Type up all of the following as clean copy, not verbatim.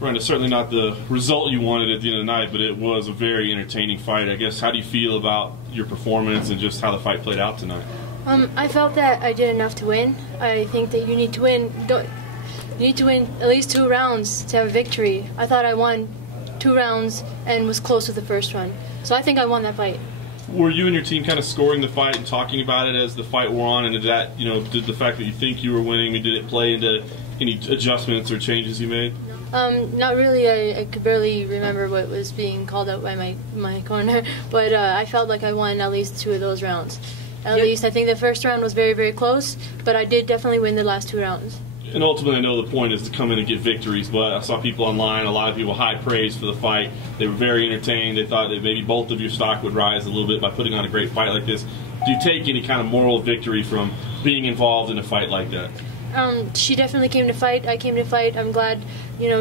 Randa, certainly not the result you wanted at the end of the night, but it was a very entertaining fight. I guess, how do you feel about your performance and just how the fight played out tonight? I felt that I did enough to win. I think that you need to win. You need to win at least 2 rounds to have a victory. I thought I won 2 rounds and was close with the first one. So I think I won that fight. Were you and your team kind of scoring the fight and talking about it as the fight wore on? And did that, did the fact that you think you were winning, did it play into any adjustments or changes you made? Not really. I could barely remember what was being called out by my corner, but I felt like I won at least 2 of those rounds. At least I think the first round was very, very close, but I did definitely win the last 2 rounds. And ultimately, I know the point is to come in and get victories, but I saw people online, a lot of people high praise for the fight. They were very entertained. They thought that maybe both of your stock would rise a little bit by putting on a great fight like this. Do you take any kind of moral victory from being involved in a fight like that? She definitely came to fight. I came to fight. I'm glad,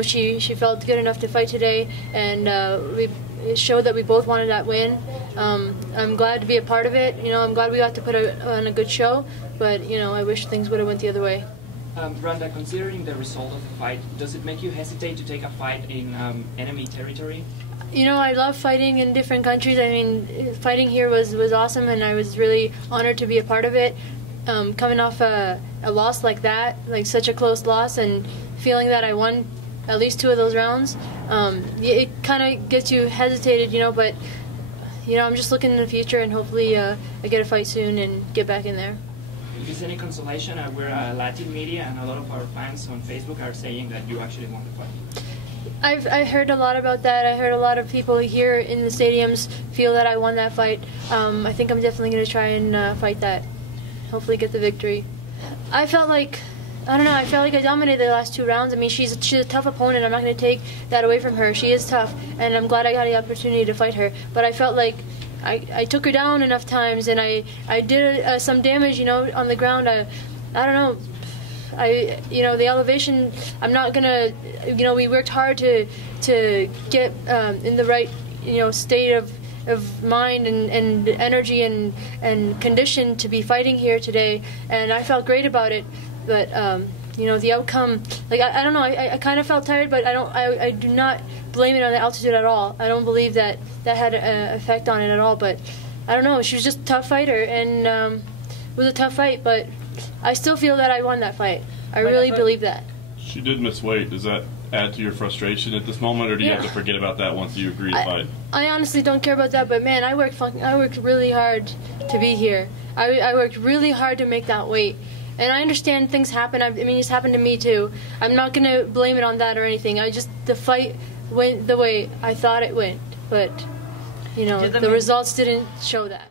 she felt good enough to fight today, and it showed that we both wanted that win. I'm glad to be a part of it. I'm glad we got to put on a good show, but I wish things would have went the other way. Randa, considering the result of the fight, does it make you hesitate to take a fight in enemy territory? I love fighting in different countries. I mean, fighting here was awesome, and I was really honored to be a part of it. Coming off a loss like that, like such a close loss, and feeling that I won at least 2 of those rounds, it kind of gets you hesitated, but I'm just looking in the future, and hopefully I get a fight soon and get back in there. If there's any consolation, we're Latin media, and a lot of our fans on Facebook are saying that you actually won the fight. I heard a lot about that. I heard a lot of people here in the stadiums feel that I won that fight. I think I'm definitely going to try and fight that. Hopefully get the victory. I felt like I dominated the last 2 rounds. I mean, she's a tough opponent. I'm not going to take that away from her. She is tough, and I'm glad I got the opportunity to fight her. But I felt like I took her down enough times, and I did some damage, on the ground. I don't know. The elevation, I'm not gonna, we worked hard to get in the right, state of mind and energy and condition to be fighting here today, and I felt great about it. But the outcome, like I don't know, I kind of felt tired, but I do not blame it on the altitude at all. I don't believe that had an effect on it at all. But I don't know, she was just a tough fighter, and it was a tough fight, but I still feel that I won that fight. I really believe that. She did miss weight. Does that add to your frustration at this moment, or do you have to forget about that once you agree to fight? I honestly don't care about that, but man, I worked really hard to be here. I worked really hard to make that weight. And I understand things happen. I mean, it's happened to me too. I'm not going to blame it on that or anything. The fight went the way I thought it went. But, the results didn't show that.